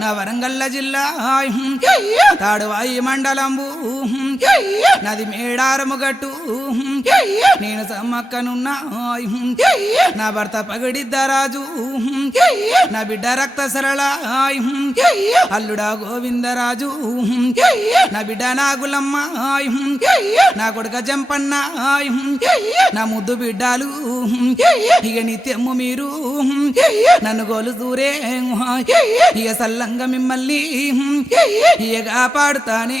నా వరంగల్ల జిల్లా తాడువాయి మండలంబు నాది మేడారము గట్టు నేను సమ్మక్కనున్నా నా భర్త పగడిద్దరాజు నా బిడ్డ రక్త సరళ అల్లుడా గోవిందరాజు నా బిడ్డ నాగులమ్మ నా కొడుక జంపన్న నా ముద్దు బిడ్డాలు ఇక నిత్యము మీరు నన్ను గోలుదూరే ఇక సల్లంగా మిమ్మల్ని ఇక కాపాడుతానే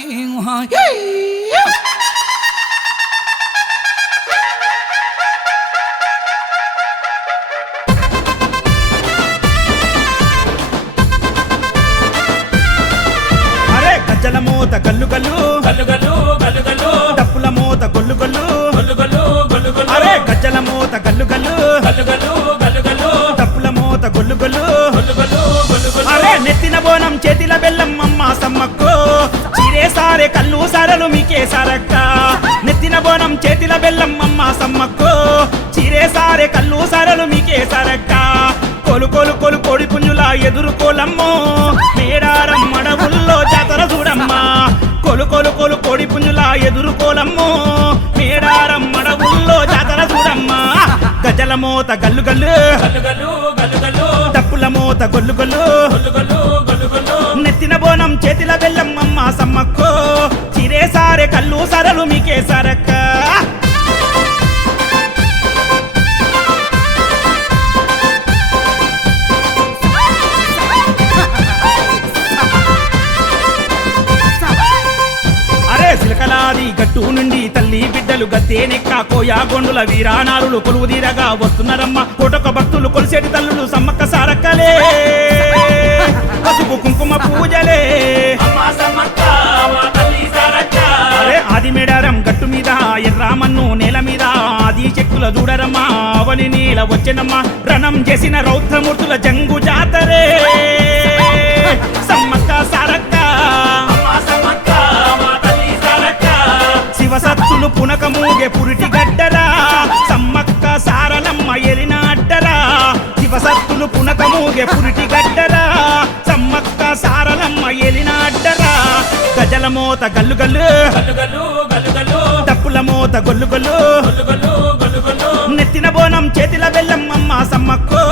గజ్జల మోత గల్లు గల్లు గల్లు గల్లు గల్లు గల్లు డప్పుల మోత గొల్లు గొల్లు గొల్లు గొల్లు గొల్లు గొల్లు అరే గజ్జల మోత గల్లు గల్లు గల్లు గల్లు గల్లు గల్లు డప్పుల మోత గొల్లు గొల్లు గొల్లు గొల్లు గొల్లు గొల్లు అరే నెత్తిన బోనం చేతిల బెల్లం అమ్మ సమ్మక్కో చీరే సారే కల్లు సారలు మీకే సారక్క నెత్తిన బోనం చేతిల బెల్లం అమ్మ సమ్మక్కో చీరే సారే కల్లు సారలు మీకే సారక్క కొలు కొలు కొలు కోడి పుంజులా ఎదుర్కోలమ్మో మేడారం మడవుల్లో జాతర చూడమ్మా కొలు కొలు కొలు కోడి పుంజులా ఎదుర్కోలమ్మో మేడారం మడవుల్లో జాతర చూడమ్మా గజల మోత గల్లు గల్లు డప్పుల మోత గొల్లు గొల్లు నెత్తిన బోనం చేతిల బెల్లం అమ్మ సమ్మక్కో చిరే సారే కల్లు సరలు మీకే సారక్క సిలకలాది గట్టు నుండి తల్లి బిడ్డలు గత్తేనెక్క కోయా గొండుల వీరానారులు కొలువు తీరగా వస్తున్నారమ్మ కోటొక భక్తులు కొలిసేటి తల్లులు సమ్మక్క సారక్కలే పసుపు కుంకుమ పూజలే అరే ఆది మేడారం గట్టు మీద ఎర్రామన్ను నేల మీద ఆది చెక్కుల దూడరమ్మా అవని నీల వచ్చెనమ్మా రణం చేసిన రౌద్రమూర్తుల జంగు జాతరే సమ్మక్క సారక్క శివసత్తులు పునకమూగే పురిటి గడ్డరా సమ్మక్క సారలమ్మ ఎలిన అడ్డరా శివసత్తులు పునకమూగే పురిటి గడ్డరా సమ్మక్క సారలమ్మ ఎలిన అడ్డరా గజల మోత గల్లు గల్లు డప్పుల మోత గొల్లు గొల్లు నెత్తిన బోనం చేతిల బెల్లం అమ్మ సమ్మక్కో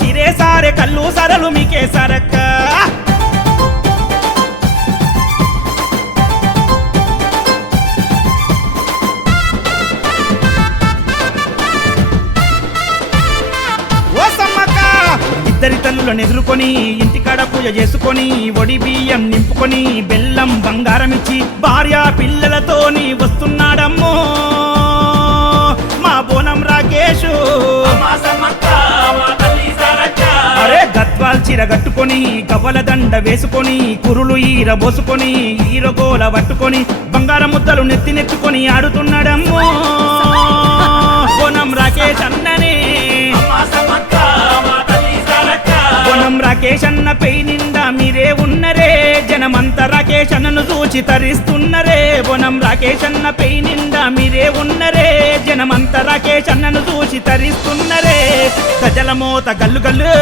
చిరే సారే కల్లు సరలు మీకే సారక్క ఇద్దరి తల్లులను ఎదుర్కొని ఇంటికాడ పూజ చేసుకొని ఒడి బియ్యం నింపుకొని బెల్లం బంగారం ఇచ్చి భార్య పిల్లలతోని వస్తున్నాడమ్మో మా బోనం రాకేషు అరే గద్వాల్ చీర కట్టుకొని గవ్వల దండ వేసుకొని కురులు ఈర బోసుకొని ఈరగోల పట్టుకొని బంగారం ముద్దలు నెత్తినెత్తుకొని ఆడుతున్నాడమ్మో బోనం రాకేష్ అన్ననే బోనం రాకేష్ అన్న పై నిండా మీరే ఉన్నరే జనమంతా రాకేష్ అన్నను చూచి తరిస్తున్నరే బోనం రాకేష్ అన్న పై నిండా మీరే ఉన్నరే జనమంతా రాకేష్ అన్నను చూచి తరిస్తున్నరే గజల మోత గల్లు గల్లు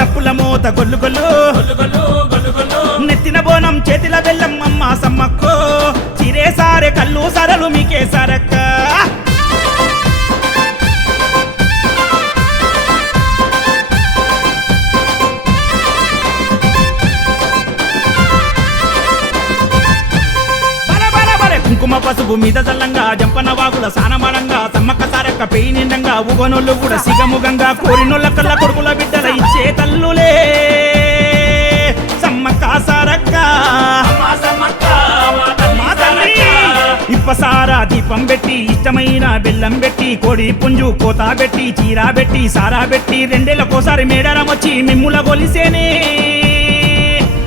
డప్పుల మోత గొల్లు గొల్లు నెత్తిన బోనం చేతిల బెల్లం అమ్మ సమ్మక్కో చిరే సారే కల్లు సరలు మీకే సారక్క కుంకుమ పసుపు మీద చల్లంగా జంపన వాగుల సానమాడంగా సమ్మక్క సారక్క పెయి నిండంగా ఊగనోళ్ళు కూడా సిగముగంగా కోరినోళ్ళ కళ్ళ కొడుకుల బిడ్డల ఇచ్చే తల్లులే సమ్మక్క సారక్క ఇప్పసారా దీపం పెట్టి ఇష్టమైన బెల్లం పెట్టి కోడి పుంజు కోత పెట్టి చీరా పెట్టి సారా పెట్టి రెండేళ్లకోసారి మేడారం వచ్చి మిమ్ముల గొలిసేనే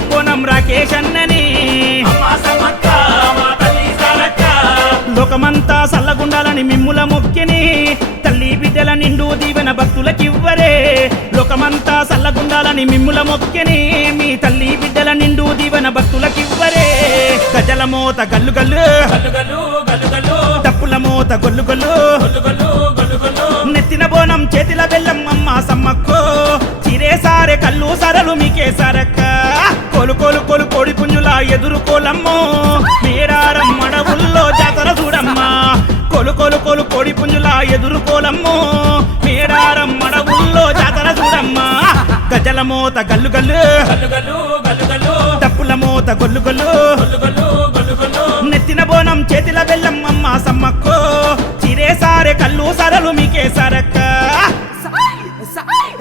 బోనం రాకేష్ అన్నని లోకమంతా సల్లగుండాలని మిమ్ముల మొక్కిని తల్లి బిడ్డల నిండు దీవెన భక్తులకివ్వరే లోకమంతా సల్లగుండాలని మిమ్ముల మొక్కిని మీ తల్లి బిడ్డల నిండు దీవెన భక్తులకివ్వరే గజల మోత గల్లు గల్లు డప్పుల మోత గొల్లు గొల్లు నెత్తి నెత్తిన బోనం చేతిల బెల్లం అమ్మ సమ్మక్కో చిరేసారే కళ్ళు సరలు మీకే సరక్క కొలు కొలు కొలు కోడి పుంజుల ఎదుర్కోలమ్మో మేడారం మడవుల్లో జాతర చూడమ్మా కొలు కొలు కొలు కోడి పుంజుల ఎదుర్కోలమ్మో మేడారం మడవుల్లో జాతర చూడమ్మా గజల మోత గల్లు గల్లు డప్పుల మోత గొల్లు గొల్లు నెత్తిన బోనం చేతిల బెల్లం అమ్మ సమ్మక్కో చిరేసారే కళ్ళు సరలు మీకే సరక్క సాయ్ సాయ్